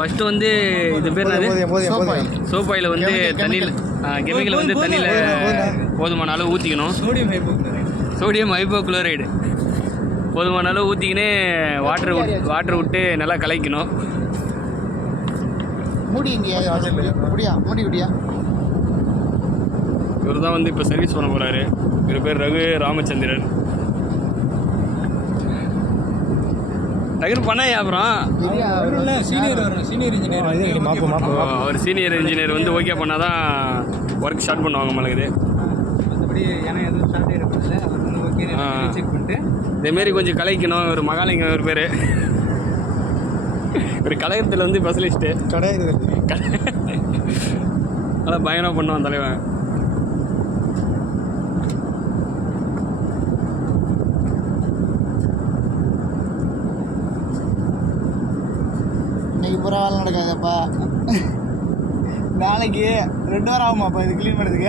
First வந்து இது பேர் என்னது சோப் ஆயில் வந்து தண்ணியில் கெமிக்கல் வந்து தண்ணியில் போதுமான அளவு ஊற்றிக்கணும். சோடியம் ஹைப்போக்ளோரைடு போதுமான அளவு ஊற்றிக்கினே வாட்டர் விட்டு நல்லா கலக்கணும். இவர் தான் வந்து இப்போ சர்வீஸ் பண்ண போகிறாரு. இவர் பேர் ரகு ராமச்சந்திரன். டக்குனு பண்ண அப்புறம் அவர் சீனியர் இன்ஜினியர் வந்து ஓகே பண்ணால் தான் ஒர்க் ஸ்டார்ட் பண்ணுவாங்க மலகுது. இதேமாரி கொஞ்சம் கலைக்கணும். ஒரு மகாலிங்கம் ஒரு பேர். ஒரு கலையத்தில் வந்து ஸ்பெஷலிஸ்ட்டு. அதான் பயங்கரமாக பண்ணுவான் தலைவன். இன்னைக்கு பூரா வேலை நடக்காதப்பா. நாளைக்கு 2 வாரம் ஆகுமாப்பா இது க்ளீன் பண்ணுறதுக்கு.